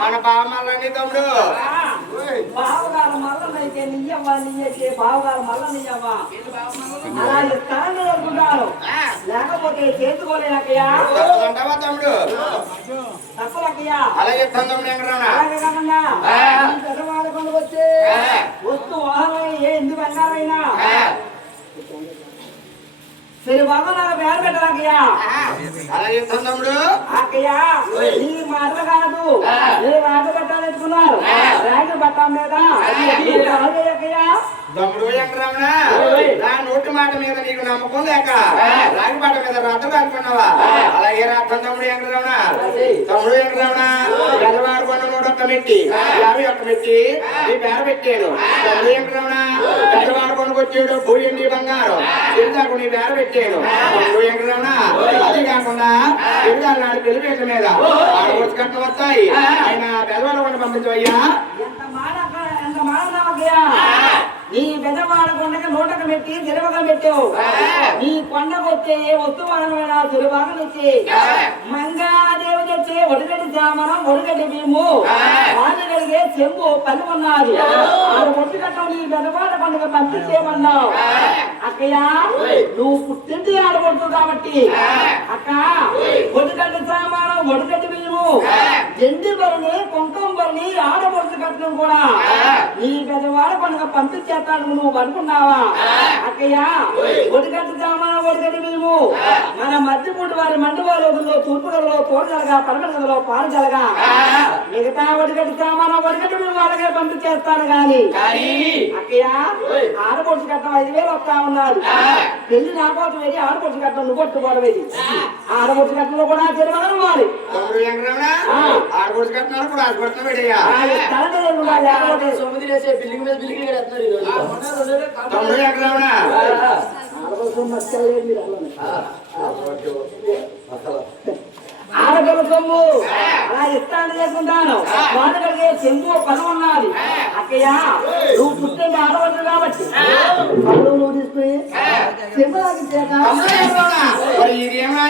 మన బావమల్లని తమ్ముడు బావగారు మల్లనైతే నీయవ్వా నీయైతే బావగారు మల్లనియవ్వా అలా ఇస్తాను అనుకుంటాను లేకపోతే చేసుకోలేనక్కయ్యా తమ్ముడు తప్పలక్కయ్యా అలాగే తమ్ముడు ఎక్కడన్నా అలాగే కాకుండా పెద్దవాళ్ళ కొండకు వచ్చి వస్తు వాహనం ఎందుకు బంగారైనా సరే బాబా నాకు పేరు పెట్టాలక్కయ్యా అలాగే తమ్ముడు అక్కయ్యా నీ మాటలు కాదు నేను రాజు పెట్టాలనుకున్నారు రాజు బట్ట మీద అక్కయ్యా తమ్ముడు వెంకటరమణ నా నోటి మాట మీద నీకు నమ్మకం లేక రాగి మాట మీద రథం అనుకున్నావా అలాగే రథం తమ్ముడు వెంకటరమణ తమ్ముడు వెంకటరమణ గజవాడుకున్న 101 మెట్టి 51 మెట్టి నీ పేరు పెట్టాను తమ్ముడు వెంకటరమణ గజవాడుకొండకు వచ్చాడు భూయండి బంగారం తిరిగాకు నీ పేరు పెట్టాను తమ్ముడు వెంకటరమణ అది కాకుండా తిరిగారు నాడు పెళ్లిపేట మీద ఆడవచ్చు కట్ట వస్తాయి ఆయన గజవాడుకొండ పంపించవయ్యా ఎంత మాట నీ పెద్దవాడ కొండకి 101 మెట్టి తిరువగా పెట్టావు నీ కొండకు వచ్చే వస్తువాహనమైన తిరువాగలు వచ్చి మంగాదేవి తెచ్చే ఒడిగడ్డి జామనం ఒడిగడ్డి భీము వాళ్ళు కలిగే చెంబు పని ఉన్నది ఆరు ఒడ్డు కట్టం నీ పెద్దవాడ కొండకు పంపించేయమన్నావు అక్కయ్య నువ్వు పుట్టింటి ఆడబడుతుంది కాబట్టి అక్క ఒడిగడ్డి సామానం ఒడిగడ్డి భీము ఎండి బరిని కుంకుమ బరిని ఆడబడుతు కట్టడం కూడా నీ పెద్దవాడ కొండకు పంపించే నువ్వు అనుకున్నావా అక్కయ్య ఒడిగడ్డ సామాన ఒడిగడ్డి మేము మన మధ్యపూటి వారి మండి వారిలో తూర్పు గదిలో తోడగలగా పడమల గదిలో పాలు జలగా మిగతా ఒడిగడ్డ సామాన ఒడిగడ్డి మేము వాళ్ళకే పంపించేస్తాను గాని అక్కయ్య ఆడపడుచు కట్టం 5,000 వస్తా ఉన్నారు పెళ్లి నా కోసం వెళ్ళి ఆడపడుచు కట్టం నువ్వు కొట్టుకోవడమేది ఆడపడుచు కట్టంలో కూడా తిరగడం వాలి ఆడపడుచు కట్టినారు కూడా ఆడపడుతున్నా సొమ్మిది వేసే బిల్డింగ్ మీద బిల్డింగ్ కడుతున్నారు తమ్ముడు వెంకటరమణ ఆడగల సొమ్ము అలా ఇస్తాను చేసుకుంటాను వాడగలిగే చెంబు పని ఉన్నది అక్కయ్య నువ్వు పుట్టిన ఆడవచ్చు కాబట్టి నువ్వు తీసుకుని చెంబు లాగించాక ఇదేమో